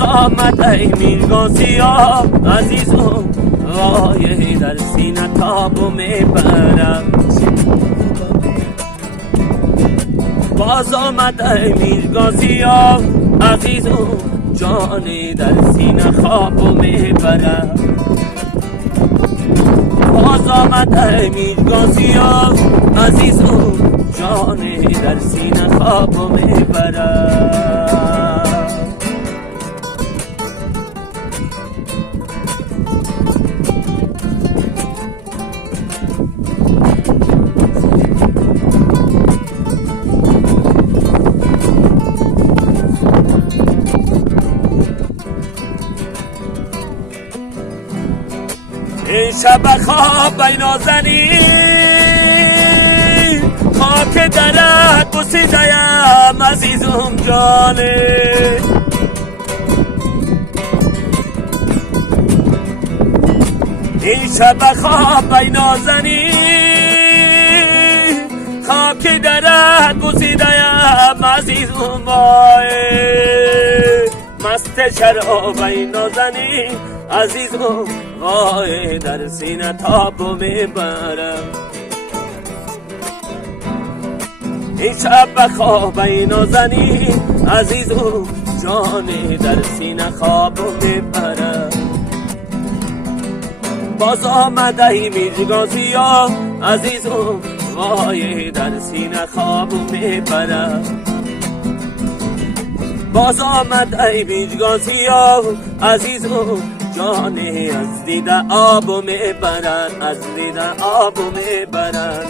باز آمد ای میرگازیا عزیزم، وای در سینه تابو میبرم. باز آمد ای میرگازیا عزیزم، جانی در سینه خوابو میبرم. باز آمد ای میرگازیا عزیزم، جانی در سینه خوابو میبرم. این شب خواب ای نازنین، خاک درت بوسیده‌ام عزیزم جانه. این شب خواب ای نازنین، خاک درت بوسیده‌ام عزیزم وای. مست شراب ای نازنین عزیزم، وای در سینه تابو میبرم. این شب خواب ای نازنین عزیزم، جانی در سینه خوابو میبرم. باز آمد ای میرگازیا عزیزم، وای در سینه خوابو میبرم. باز آمد ای میرگازیا عزیزم، جانی از دیده آبو میبرن، از دیده آبو میبرن.